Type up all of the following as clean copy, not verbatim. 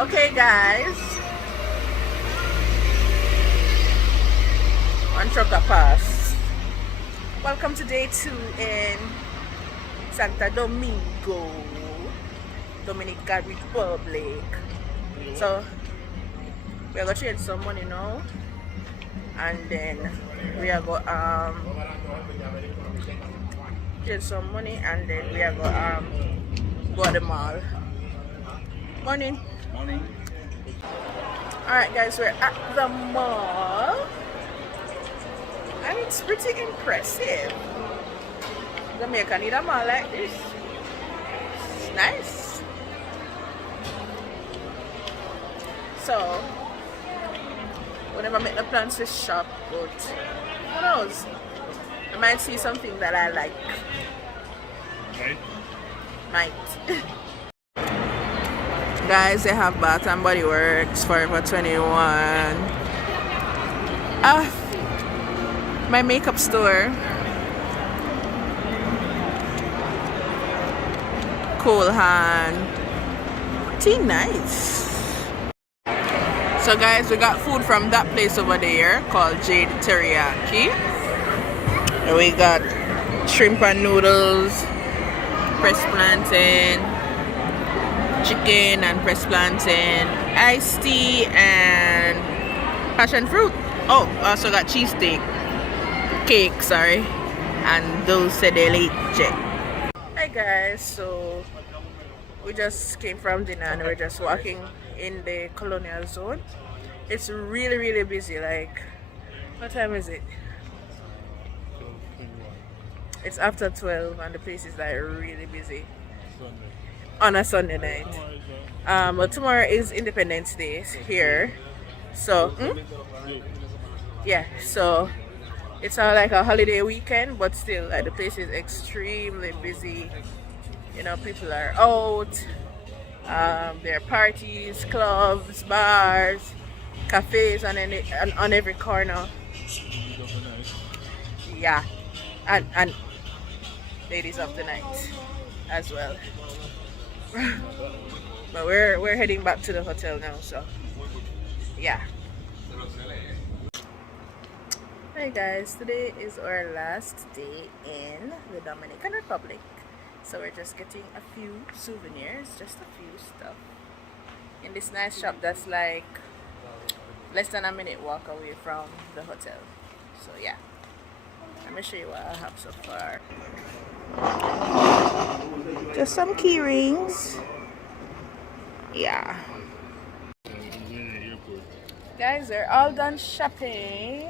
Okay guys, one trucker pass. Welcome to day 2 in Santo Domingo, Dominican Republic. So we're gonna change some money now, and then we are gonna change some money, and then we are gonna go to the mall. Morning. Morning. Alright guys, we're at the mall and it's pretty impressive. Jamaica need a mall like this. It's nice. So we never make the plans to shop, but who knows? I might see something that I like. Might. Guys, they have Bath and Body Works, Forever 21. My makeup store. Cool Hand. Pretty nice. So guys, we got food from that place over there called Jade Teriyaki. And we got shrimp and noodles, pressed plantain, chicken and pressed plantain, iced tea and passion fruit. Oh, also got cheesesteak cake, sorry, and dulce de leche. Hi guys, so we just came from dinner and we're just walking in the Colonial zone. It's really busy. Like, what time is it? It's after 12 and the place is like really busy on a Sunday night. But tomorrow is Independence Day here, so yeah, so it's all like a holiday weekend, but still like the place is extremely busy. You know, people are out, there are parties, clubs, bars, cafes on every corner. Yeah, and ladies of the night as well. But we're heading back to the hotel now, so yeah. Hi guys, today is our last day in the Dominican Republic, so we're just getting a few souvenirs, just a few stuff in this nice shop that's like less than a minute walk away from the hotel. So yeah, let me show you what I have so far. Just some key rings. Yeah. Guys, they're all done shopping.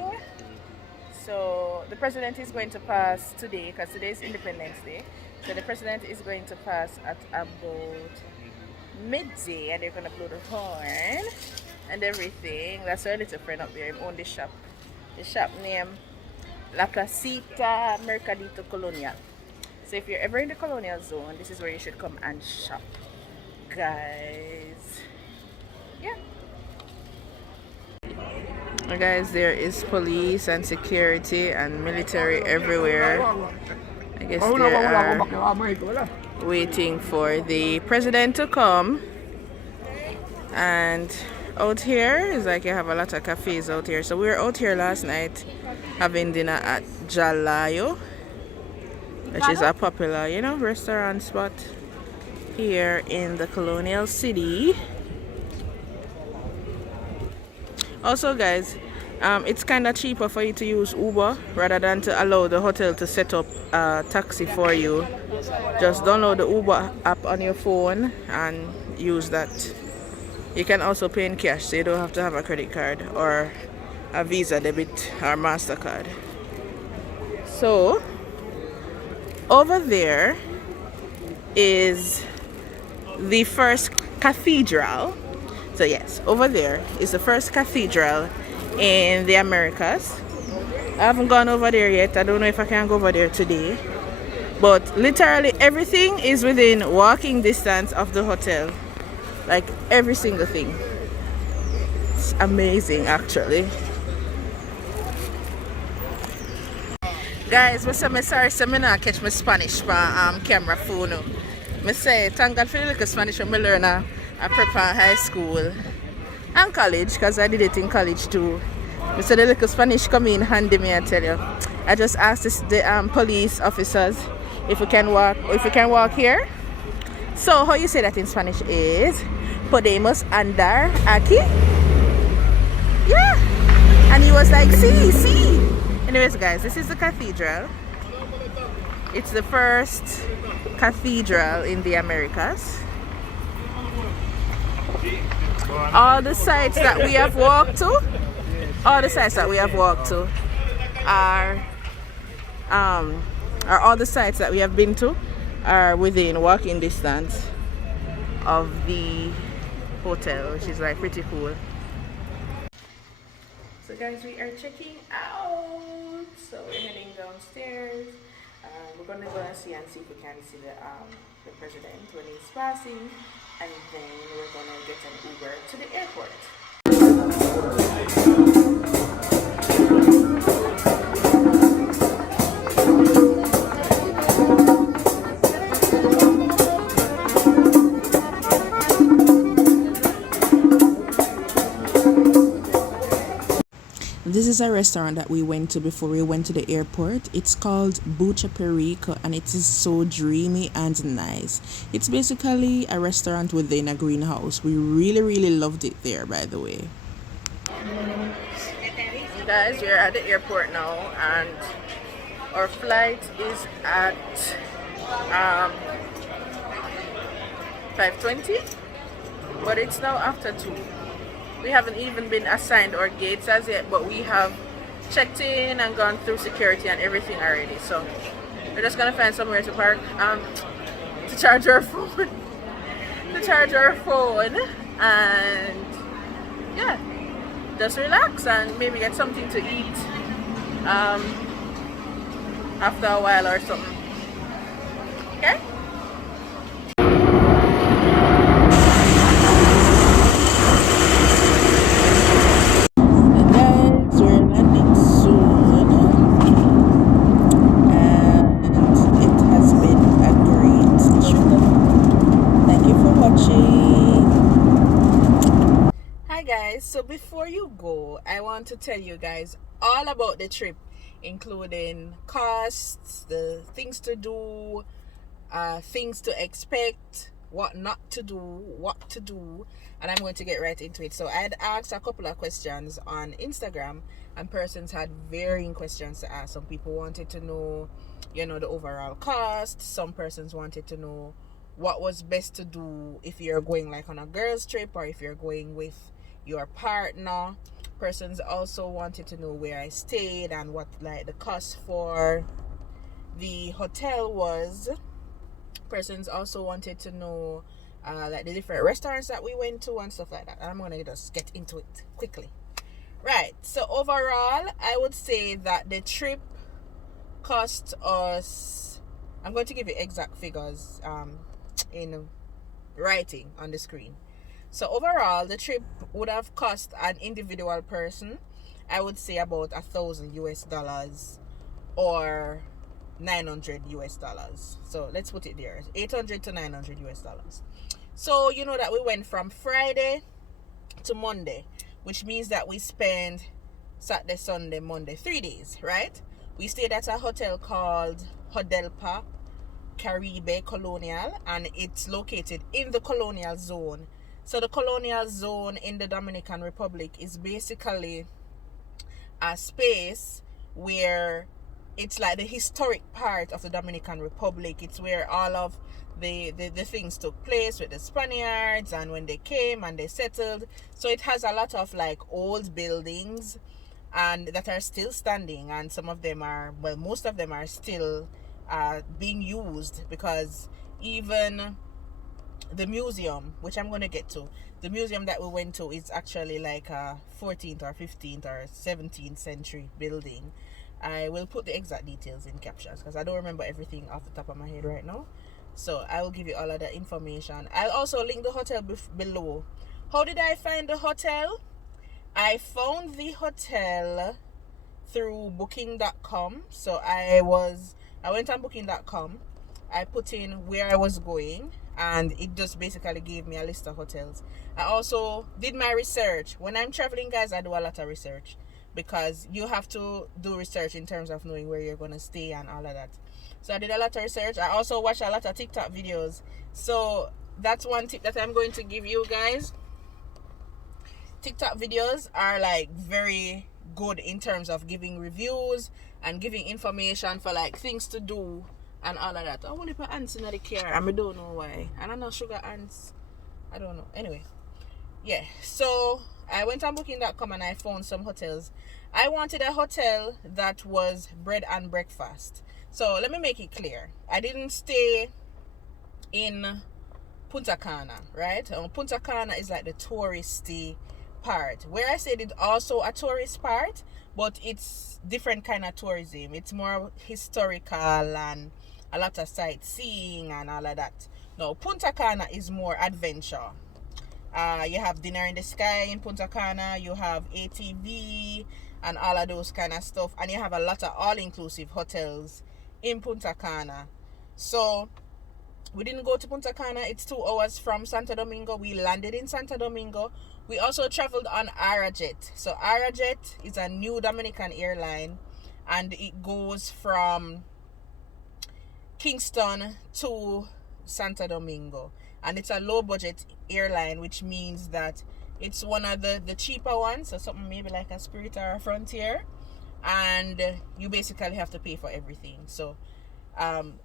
So the president is going to pass today because today is Independence Day. So the president is going to pass at about midday and they're going to blow the horn and everything. That's our little friend up there who owns the shop. The shop name La Placita Mercadito Colonial. So if you're ever in the Colonial zone, this is where you should come and shop, guys. Yeah. Guys, there is police and security and military everywhere. I guess they are waiting for the president to come. And out here is like you have a lot of cafes out here. So we were out here last night having dinner at Jalayo, which is a popular, you know, restaurant spot here in the Colonial City. Also guys, it's kind of cheaper for you to use Uber rather than to allow the hotel to set up a taxi for you. Just download the Uber app on your phone and use that. You can also pay in cash, so you don't have to have a credit card or a Visa, debit or MasterCard. So over there is the first cathedral. So yes, over there is the first cathedral in the Americas. I haven't gone over there yet. I don't know if I can go over there today. But literally everything is within walking distance of the hotel. Like every single thing. It's amazing actually. Guys, I'm sorry, so I not catch my Spanish for camera phone. I say, thank God for the little Spanish when I learn I prepare high school and college, because I did it in college too. So the little Spanish come in handy, me I tell you. I just asked the police officers if we can walk here. So how you say that in Spanish is podemos andar aquí? Yeah. And he was like, sí. Anyways guys, this is the cathedral. It's the first cathedral in the Americas. All the sites that we have walked to are all the sites that we have been to are within walking distance of the hotel, which is like pretty cool. So guys, we are checking out. So we're heading downstairs. We're gonna go and see if we can see the president when he's passing, and then we're gonna get an Uber to the airport. This is a restaurant that we went to before we went to the airport. It's called Bucha Perico, and it is so dreamy and nice. It's basically a restaurant within a greenhouse. We really loved it there, by the way. Guys, we're at the airport now, and our flight is at 5:20, but it's now after 2. We haven't even been assigned our gates as yet, but we have checked in and gone through security and everything already. So we're just gonna find somewhere to park, to charge our phone, and yeah, just relax and maybe get something to eat after a while or something. Okay. So before you go, I want to tell you guys all about the trip, including costs, the things to do, things to expect, what not to do, what to do, and I'm going to get right into it. So I had asked a couple of questions on Instagram, and persons had varying questions to ask. Some people wanted to know, the overall cost. Some persons wanted to know what was best to do if you're going like on a girls trip or if you're going with your partner. Persons also wanted to know where I stayed and what like the cost for the hotel was. Persons also wanted to know like the different restaurants that we went to and stuff like that. And I'm gonna just get into it quickly. Right, so overall I would say that the trip cost us, I'm going to give you exact figures in writing on the screen. So overall, the trip would have cost an individual person, I would say, about $1,000 or $900. So let's put it there, $800 to $900. So you know that we went from Friday to Monday, which means that we spent Saturday, Sunday, Monday, 3 days, right? We stayed at a hotel called Hodelpa, Caribe, Colonial, and it's located in the Colonial zone. So the Colonial zone in the Dominican Republic is basically a space where it's like the historic part of the Dominican Republic. It's where all of the things took place with the Spaniards and when they came and they settled. So it has a lot of like old buildings and that are still standing, and some of them are, well, most of them are still being used, because even the museum, which I'm going to get to, the museum that we went to is actually like a 14th or 15th or 17th century building. I will put the exact details in captions because I don't remember everything off the top of my head right now. So I will give you all of that information. I'll also link the hotel below. How did I find the hotel? I found the hotel through booking.com. So I went on booking.com. I put in where I was going, and it just basically gave me a list of hotels. I also did my research. When I'm traveling, guys, I do a lot of research, because you have to do research in terms of knowing where you're going to stay and all of that. So I did a lot of research. I also watched a lot of TikTok videos. So that's one tip that I'm going to give you guys. TikTok videos are like very good in terms of giving reviews and giving information for like things to do and all of that. I want to put ants in the car and I don't know why. And I know sugar ants. I don't know. Anyway, yeah. So I went on booking.com and I found some hotels. I wanted a hotel that was bread and breakfast. So let me make it clear. I didn't stay in Punta Cana, right? Punta Cana is like the touristy part, where I said it's also a tourist part, but it's different kind of tourism. It's more historical and a lot of sightseeing and all of that. Now Punta Cana is more adventure. You have dinner in the sky in Punta Cana, you have ATV and all of those kind of stuff, and you have a lot of all-inclusive hotels in Punta Cana. So we didn't go to Punta Cana. It's 2 hours from Santo Domingo. We landed in Santo Domingo. We also traveled on Arajet. So Arajet is a new Dominican airline, and it goes from Kingston to Santo Domingo. And it's a low budget airline, which means that it's one of the cheaper ones. So something maybe like a Spirit or a Frontier. And you basically have to pay for everything. So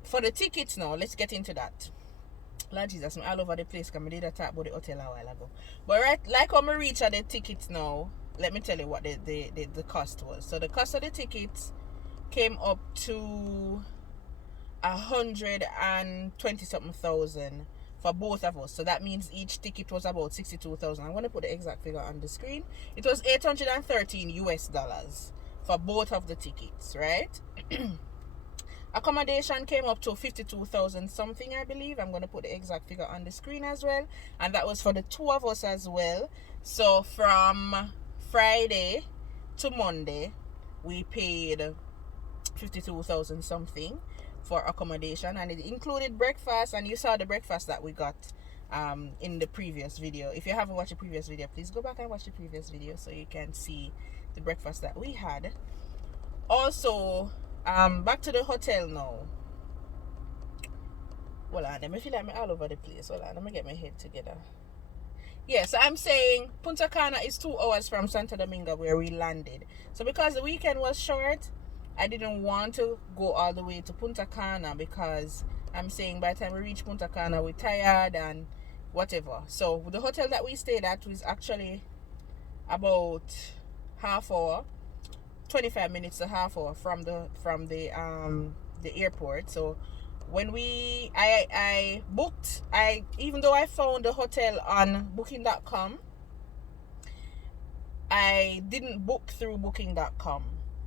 for the tickets now, let's get into that. Lord Jesus, I'm all over the place because I did a talk about the hotel a while ago. But right, like when we reach at the tickets now, let me tell you what the cost was. So the cost of the tickets came up to 120 something thousand for both of us. So that means each ticket was about 62,000. I'm going to put the exact figure on the screen. It was $813 for both of the tickets, right? Accommodation came up to 52,000 something, I believe. I'm going to put the exact figure on the screen as well. And that was for the two of us as well. So from Friday to Monday, we paid 52,000 something for accommodation. And it included breakfast. And you saw the breakfast that we got in the previous video. If you haven't watched the previous video, please go back and watch the previous video so you can see the breakfast that we had. Also, back to the hotel now. Hold on, let me feel like I'm all over the place. Hold on, let me get my head together. Yeah, so I'm saying Punta Cana is 2 hours from Santo Domingo where we landed. So because the weekend was short, I didn't want to go all the way to Punta Cana, because I'm saying by the time we reach Punta Cana, we're tired and whatever. So the hotel that we stayed at was actually about half hour, 25 minutes to half hour from the airport. So when I booked, even though I found the hotel on booking.com, I didn't book through booking.com.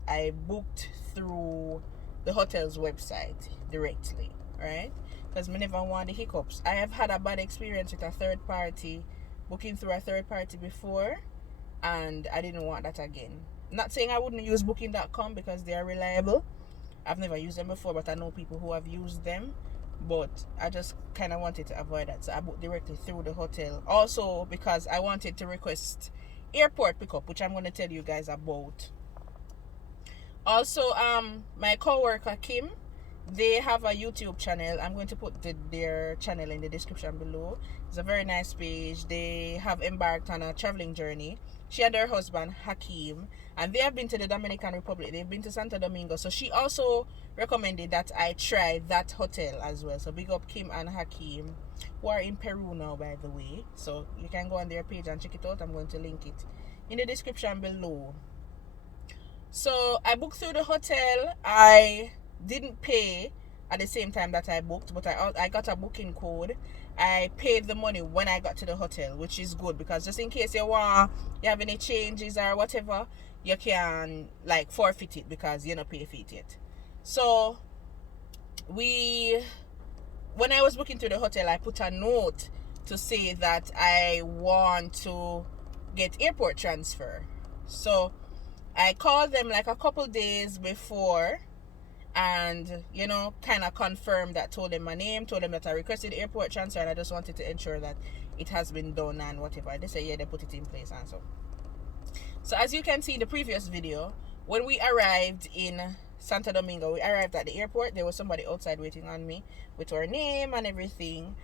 I booked through the hotel's website directly, right? Because I never want the hiccups. I have had a bad experience with a third party, booking through a third party before, and I didn't want that again. Not saying I wouldn't use booking.com because they are reliable. I've never used them before, but I know people who have used them. But I just kind of wanted to avoid that, so I booked directly through the hotel. Also because I wanted to request airport pickup, which I'm going to tell you guys about. Also, my co-worker Kim, they have a YouTube channel. I'm going to put their channel in the description below. It's a very nice page. They have embarked on a traveling journey. She and her husband Hakeem, and they have been to the Dominican Republic. They've been to Santo Domingo. So she also recommended that I try that hotel as well. So big up Kim and Hakeem, who are in Peru now, by the way. So you can go on their page and check it out. I'm going to link it in the description below. So I booked through the hotel. I didn't pay at the same time that I booked, but I got a booking code. I paid the money when I got to the hotel, which is good, because just in case you have any changes or whatever, you can like forfeit it because you don't pay for it yet. So when I was booking through the hotel, I put a note to say that I want to get airport transfer. So I called them like a couple days before, and you know, kind of confirmed that, told them my name, told them that I requested airport transfer, and I just wanted to ensure that it has been done and whatever. They say yeah, they put it in place. And so as you can see in the previous video, when we arrived in Santo Domingo, we arrived at the airport. There was somebody outside waiting on me with our name and everything.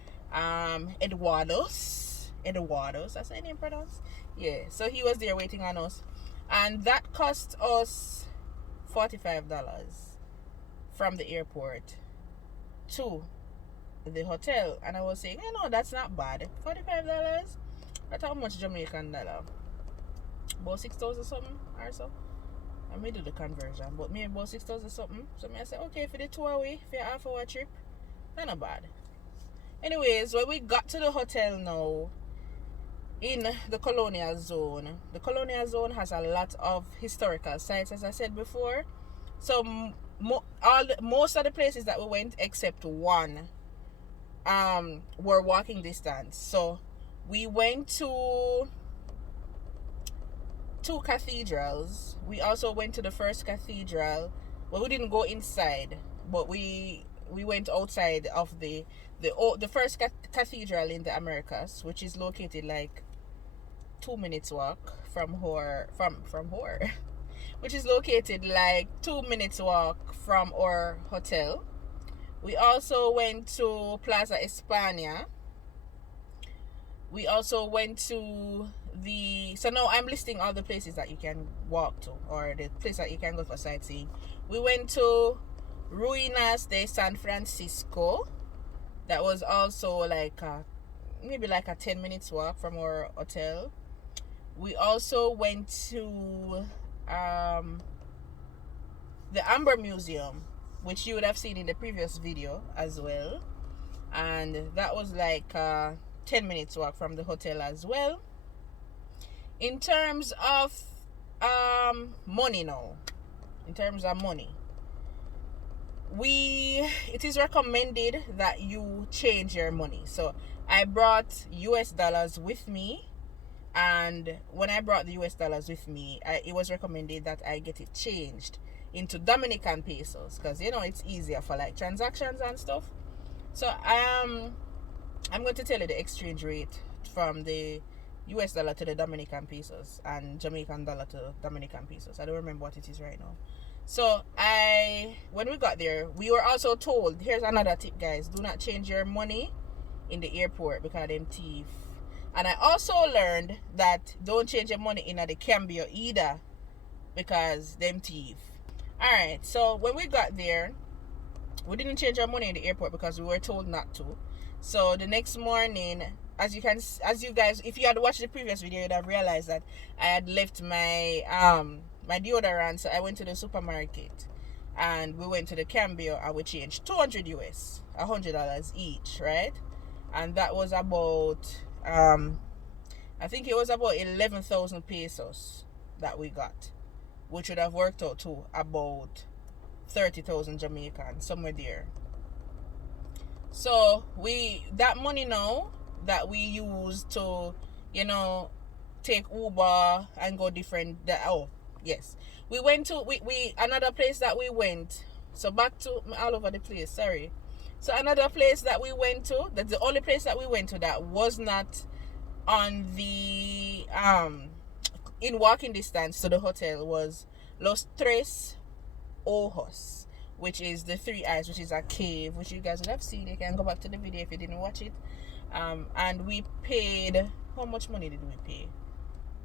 Eduardo's, that's the name pronounced. Yeah, so he was there waiting on us, and that cost us $45 from the airport to the hotel. And I was saying, you know, that's not bad. $45. That's how much Jamaican dollar? About 6,000 something or so. I may do the conversion, but maybe about 6,000 something. So I said, okay, for the 2 away, for a half-hour trip, that's not bad. Anyways, when we got to the hotel now, in the Colonial zone, the Colonial zone has a lot of historical sites, as I said before. So most of the places that we went, except one, were walking distance. So we went to 2 cathedrals. We also went to the first cathedral. Well, we didn't go inside, but we went outside of the first cathedral in the Americas, which is located like 2 minutes walk from which is located like 2 minutes walk from our hotel. We also went to Plaza España. We also went to so now I'm listing all the places that you can walk to, or the place that you can go for sightseeing. We went to Ruinas de San Francisco. That was also like maybe like a 10 minutes walk from our hotel. We also went to the Amber Museum, which you would have seen in the previous video as well, and that was like 10 minutes walk from the hotel as well. In terms of money now, it is recommended that you change your money. So I brought US dollars with me, and when I brought the US dollars with me, it was recommended that I get it changed into Dominican pesos, because you know it's easier for like transactions and stuff. So I'm going to tell you the exchange rate from the US dollar to the Dominican pesos and Jamaican dollar to Dominican pesos. I don't remember what it is right now. So when we got there, we were also told, here's another tip, guys: do not change your money in the airport because them thief. And I also learned that don't change your money in the cambio either, because them thief. Alright, so when we got there, we didn't change our money in the airport because we were told not to. So the next morning, as you guys, if you had watched the previous video, you'd have realized that I had left my my deodorant. So I went to the supermarket and we went to the cambio and we changed 200 US, $100 each, right? And that was about I think it was about 11,000 pesos that we got, which would have worked out to about 30,000 Jamaican, somewhere there. So that money now that we use to, you know, take Uber and go different. We went to another place that we went. So back to all over the place. Sorry. So another place that we went to. That's the only place that we went to that was not on the in walking distance to the hotel, was Los Tres Ojos, which is the 3 eyes, which is a cave, which you guys would have seen. You can go back to the video if you didn't watch it. And we paid, how much money did we pay?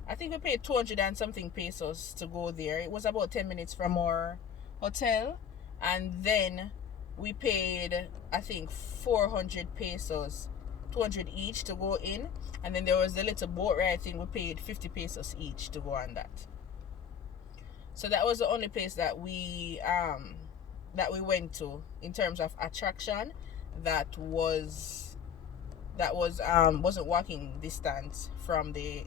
I think we paid 200 and something pesos to go there. It was about 10 minutes from our hotel. And then we paid, I think, 400 pesos, 200 each to go in. And then there was the little boat ride thing. We paid 50 pesos each to go on that. So that was the only place that we went to in terms of attraction that wasn't walking distance from the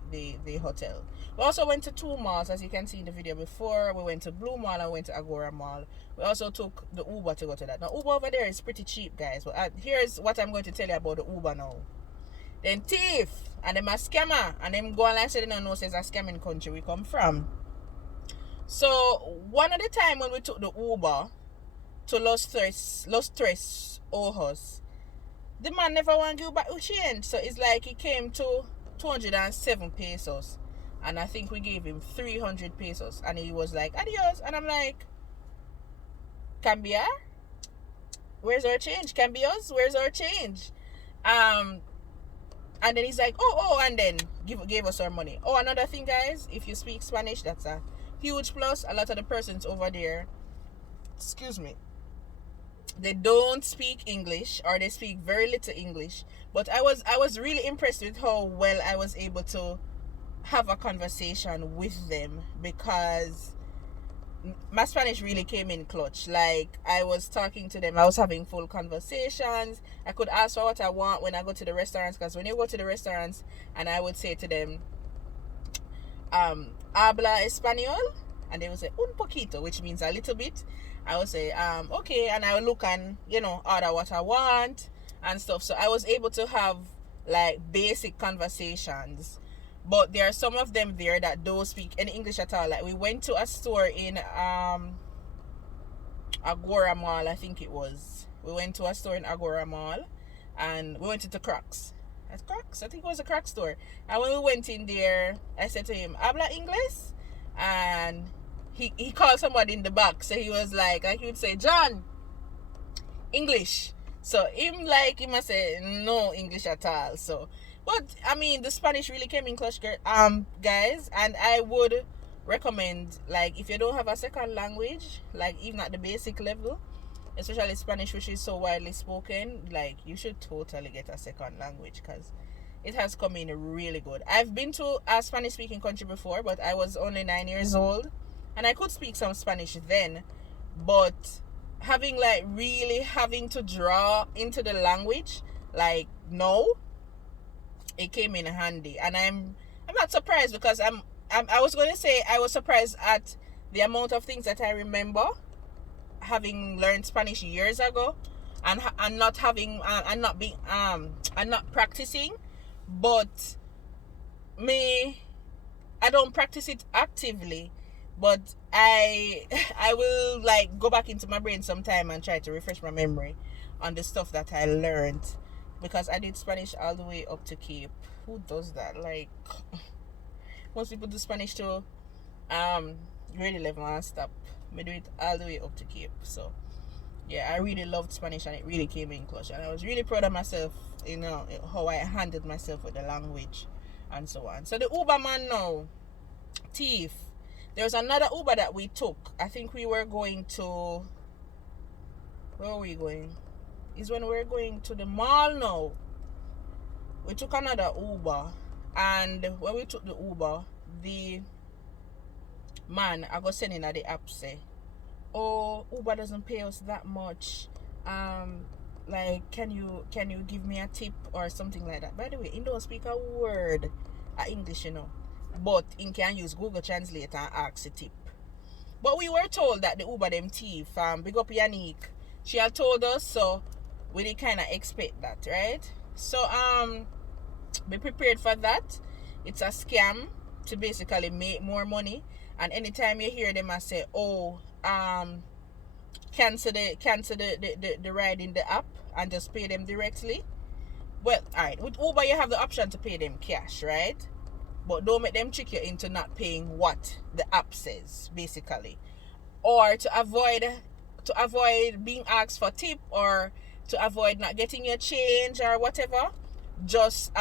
hotel. We also went to 2 malls, as you can see in the video before. We went to Blue Mall and went to Agora Mall. We also took the Uber to go to that. Now Uber over there is pretty cheap, guys, but here's what I'm going to tell you about the Uber now. Then thief and them a scammer, and them go on like say they don't know says a scamming country we come from. So one of the time when we took the Uber, to los tres ojos. The man never want to give back the change. So it's like he came to 207 pesos. And I think we gave him 300 pesos. And he was like, adios. And I'm like, Cambia? Where's our change? Cambios? Where's our change? And then he's like, oh, and then gave us our money. Oh, another thing, guys, if you speak Spanish, that's a huge plus. A lot of the persons over there, excuse me, they don't speak English, or they speak very little English. But I was really impressed with how well I was able to have a conversation with them, because my Spanish really came in clutch. Like, I was talking to them, I was having full conversations. I could ask for what I want when I go to the restaurants, because when you go to the restaurants and I would say to them, habla español, and they would say un poquito, which means a little bit. I would say okay, and I would look and order what I want and stuff. So I was able to have like basic conversations. But there are some of them there that don't speak any English at all. Like, we went to a store in Agora Mall, I think it was. We went to a store in Agora Mall, and we went into Crocs. At Crocs? I think it was a Crocs store. And when we went in there, I said to him, habla English? And he called somebody in the back. So he was like he would say, John, English. So he must say no English at all. So, but I mean, the Spanish really came in clutch, guys. And I would recommend, like, if you don't have a second language, like even at the basic level, especially Spanish, which is so widely spoken, like, you should totally get a second language, because it has come in really good. I've been to a Spanish speaking country before, but I was only 9 years old, and I could speak some Spanish then, but having to draw into the language, like, no, it came in handy. And I'm not surprised, because I was going to say I was surprised at the amount of things that I remember having learned Spanish years ago, and not practicing. But I don't practice it actively, but I will like go back into my brain sometime and try to refresh my memory on the stuff that I learned, because I did Spanish all the way up to Cape. Who does that? Like, most people do Spanish to grade 11 and stop. I do it all the way up to Cape. So yeah, I really loved Spanish, and it really came in clutch, and I was really proud of myself, how I handled myself with the language and so on. So the Uber man now, thief. There was another Uber that we took. I think we were going to, where were we going? Is when we were going to the mall now. We took another Uber, and when we took the Uber, the man I got sending at the app say, oh, Uber doesn't pay us that much, like, can you give me a tip or something like that. By the way, he don't speak a word of English, but he can use Google Translate and ask a tip. But we were told that the Uber them thief, big up Yannick, she had told us, so we did kind of expect that, right? So be prepared for that. It's a scam to basically make more money. And anytime you hear them, I say, oh, cancel the ride in the app and just pay them directly. Well, alright, with Uber you have the option to pay them cash, right? But don't make them trick you into not paying what the app says, basically. Or to avoid being asked for tip, or to avoid not getting your change or whatever, just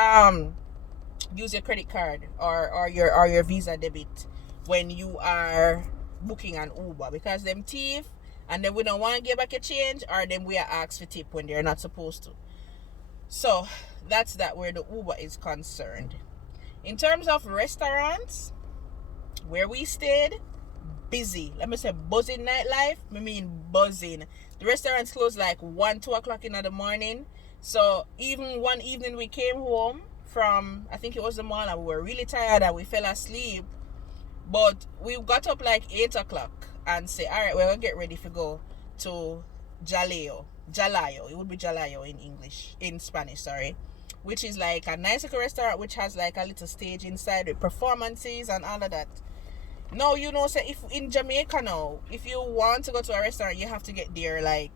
use your credit card or your Visa debit when you are booking an Uber, because them thief, and then we don't want to give back your change, or then we are asked for tip when they're not supposed to. So that's that where the Uber is concerned. In terms of restaurants, where we stayed, busy. Let me say buzzing nightlife. I mean buzzing. The restaurants closed like 1-2 o'clock in the morning. So even one evening we came home from, I think it was the mall, and we were really tired and we fell asleep. But we got up like 8 o'clock and say, all right, we're going to get ready to go to Jalayo. It would be Jalayo in Spanish, sorry. Which is like a nice little restaurant which has like a little stage inside with performances and all of that. No, you know, say if in Jamaica now, if you want to go to a restaurant, you have to get there like,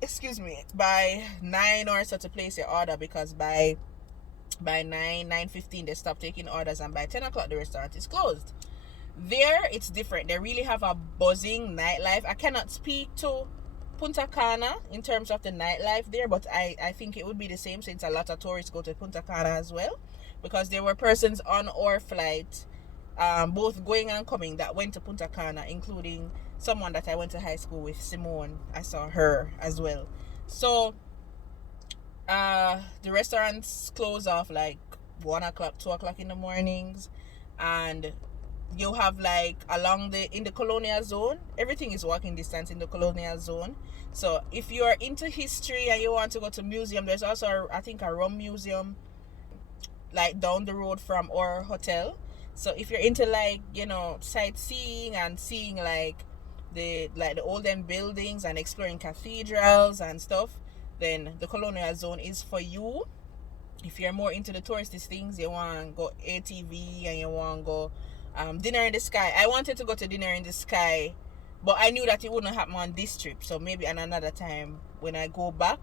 excuse me, by 9 or so to place your order, because by 9:15 they stop taking orders, and by 10 o'clock the restaurant is closed. There it's different. They really have a buzzing nightlife. I cannot speak to Punta Cana in terms of the nightlife there, but I think it would be the same, since a lot of tourists go to Punta Cana as well, because there were persons on our flight, both going and coming, that went to Punta Cana, including someone that I went to high school with, Simone. I saw her as well. So the restaurants close off like 1 o'clock, 2 o'clock in the mornings, and you have like in the Colonial zone, everything is walking distance in the Colonial zone. So if you are into history and you want to go to museum, there's also I think a rum museum like down the road from our hotel. So if you're into like, you know, sightseeing and seeing like the olden buildings and exploring cathedrals and stuff, then the Colonial zone is for you. If you're more into the touristy things, you want to go ATV and you want to go Dinner in the Sky. I wanted to go to Dinner in the Sky, but I knew that it wouldn't happen on this trip. So maybe on another time when I go back,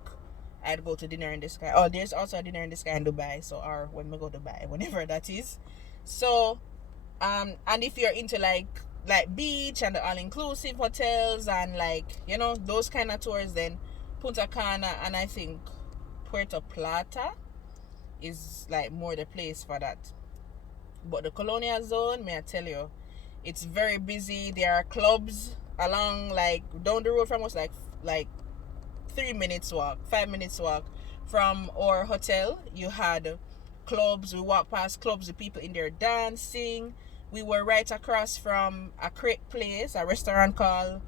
I'd go to Dinner in the Sky. Oh, there's also a Dinner in the Sky in Dubai. So, or when we go to Dubai, whenever that is. So, and if you're into like beach and the all-inclusive hotels and like, you know, those kind of tours, then Punta Cana and I think Puerto Plata is like more the place for that. But the Colonial zone, may I tell you, it's very busy. There are clubs along like down the road from us, like 3 minutes walk, 5 minutes walk from our hotel. You had clubs. We walked past clubs with people in there dancing. We were right across from a crepe place, a restaurant called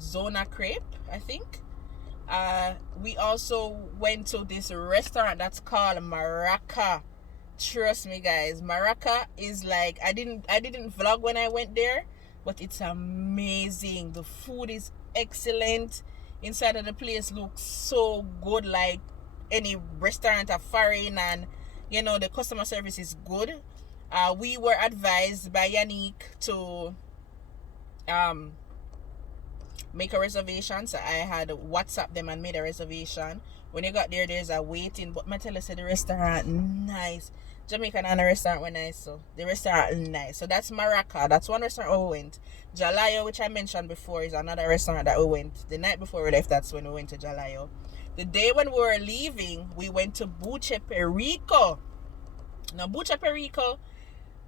Zona Crepe, I think. We also went to this restaurant that's called Maraca. Trust me, guys, Maraca is like, I didn't vlog when I went there, but it's amazing. The food is excellent. Inside of the place looks so good, like any restaurant of foreign, and you know, the customer service is good. We were advised by Yannick to make a reservation, so I had WhatsApp them and made a reservation. When you got there, there's a waiting, but my tell you, said the restaurant nice. Jamaican and a restaurant were nice, so the restaurant nice. So that's Maraca. That's one restaurant we went. Jalayo, which I mentioned before, is another restaurant that we went. The night before we left, that's when we went to Jalayo. The day when we were leaving, we went to Buche Perico. Now Buche Perico,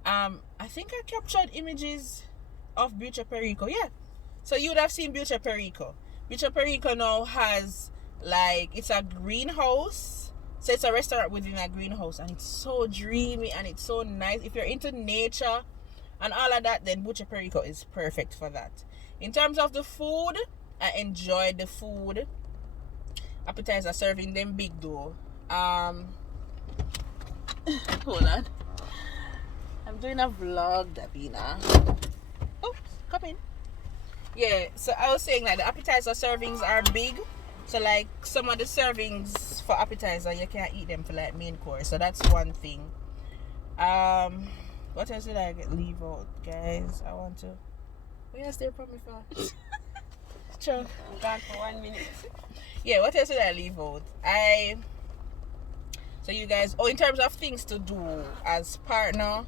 I think I captured images of Buche Perico. Yeah. So you would have seen Buche Perico. Buche Perico now has like, it's a greenhouse. So it's a restaurant within a greenhouse, and it's so dreamy and it's so nice. If you're into nature and all of that, then Buche Perico is perfect for that. In terms of the food, I enjoyed the food. Appetizer serving them big though. Hold on. I'm doing a vlog, Davina. Oh, come in. Yeah, so I was saying that the appetizer servings are big. So like some of the servings for appetizer, you can't eat them for like main course. So that's one thing. What else did I leave out, guys? I want to. What else there for me for? Sure. I'm gone for 1 minute. Yeah, what else did I leave out? So you guys, in terms of things to do as partner,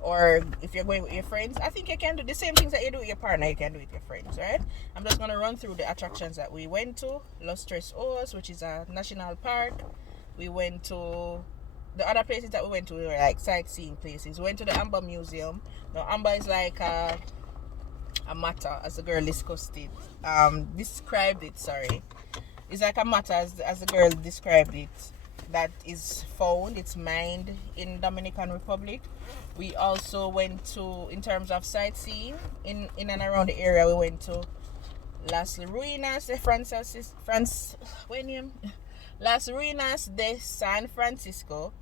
or if you're going with your friends, I think you can do the same things that you do with your partner, you can do with your friends, right? I'm just going to run through the attractions that we went to. Los Tres Ojos, which is a national park. We went to the other places that we went to, were like sightseeing places. We went to the Amber Museum. Now Amber is like a matter, as the girl described it, sorry. It's like a matter as the girl described it, that is found, it's mined in Dominican Republic. We also went to, in terms of sightseeing, in and around the area, we went to Las Ruinas de San Francisco,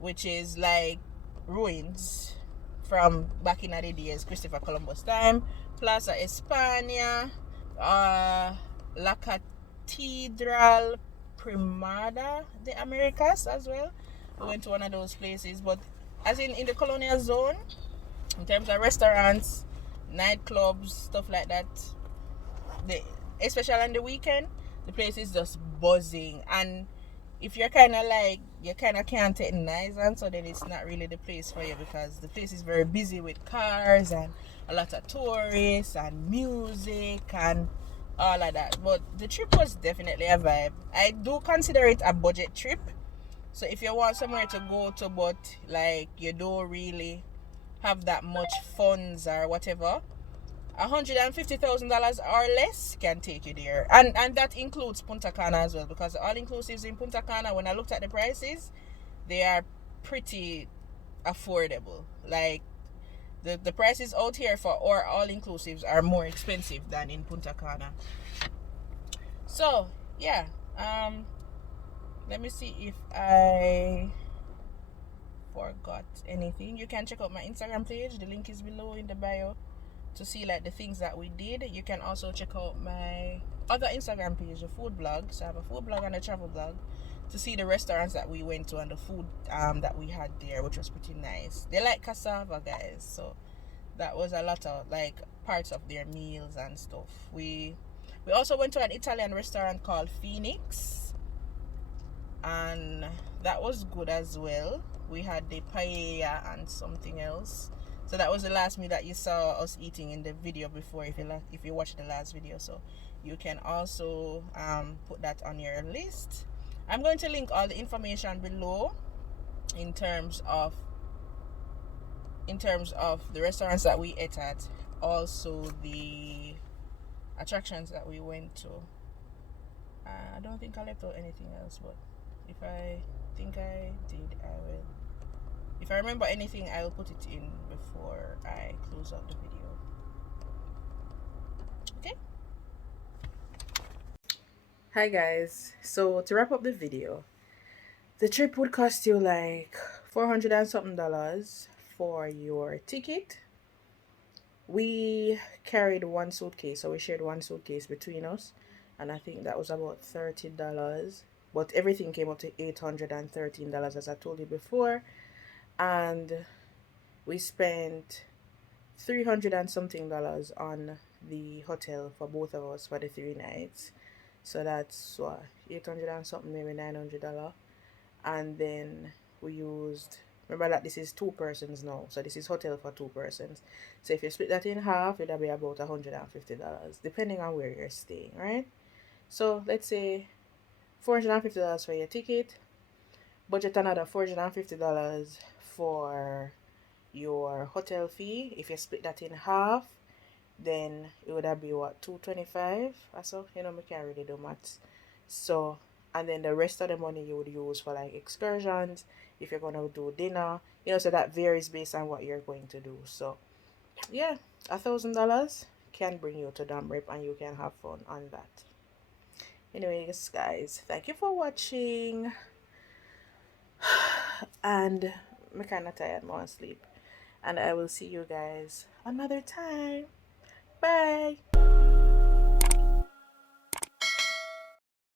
which is like ruins from back in the days, Christopher Columbus time. Plaza España, La Catedral Primada de Americas as well. We went to one of those places, but as in the Colonial zone, in terms of restaurants, nightclubs, stuff like that, the especially on the weekend, the place is just buzzing. And if you're kind of like, you kind of can't take nice, and so then it's not really the place for you, because the place is very busy with cars and a lot of tourists and music and all of that. But the trip was definitely a vibe. I do consider it a budget trip. So if you want somewhere to go to, but like you don't really have that much funds or whatever, $150,000 or less can take you there, and that includes Punta Cana as well, because all inclusives in Punta Cana, when I looked at the prices, they are pretty affordable. Like the prices out here for our all inclusives are more expensive than in Punta Cana. So yeah, let me see if I forgot anything. You can check out my Instagram page, the link is below in the bio, to see like the things that we did. You can also check out my other Instagram page, the food blog. So I have a food blog and a travel blog, to see the restaurants that we went to and the food that we had there, which was pretty nice. They like cassava, guys, so that was a lot of like parts of their meals and stuff. We also went to an Italian restaurant called Phoenix, and that was good as well. We had the paella and something else. So that was the last meal that you saw us eating in the video before, if you watched the last video. So you can also put that on your list. I'm going to link all the information below in terms of the restaurants that we ate at, also the attractions that we went to. I don't think I left out anything else, but if I think I did, I will. If I remember anything, I will put it in before I close out the video. Okay? Hi guys. So to wrap up the video, the trip would cost you like $400 and something for your ticket. We carried one suitcase, so we shared one suitcase between us, and I think that was about $30. But everything came up to $813, as I told you before. And we spent $300 and something on the hotel for both of us for the 3 nights. So that's what, 800 and something, maybe $900. And then we used, remember that this is 2 persons now, so this is hotel for 2 persons. So if you split that in half, it'll be about $150, depending on where you're staying, right? So let's say $450 for your ticket, budget another $450 for your hotel fee. If you split that in half, then it would have be what, $225 or so. You know, we can't really do maths. So, and then the rest of the money you would use for like excursions, if you're gonna do dinner, you know, so that varies based on what you're going to do. So yeah, $1,000 can bring you to Dam Rip, and you can have fun on that. Anyways guys, thank you for watching. And I'm kind of tired, I want to sleep, and I will see you guys another time. Bye.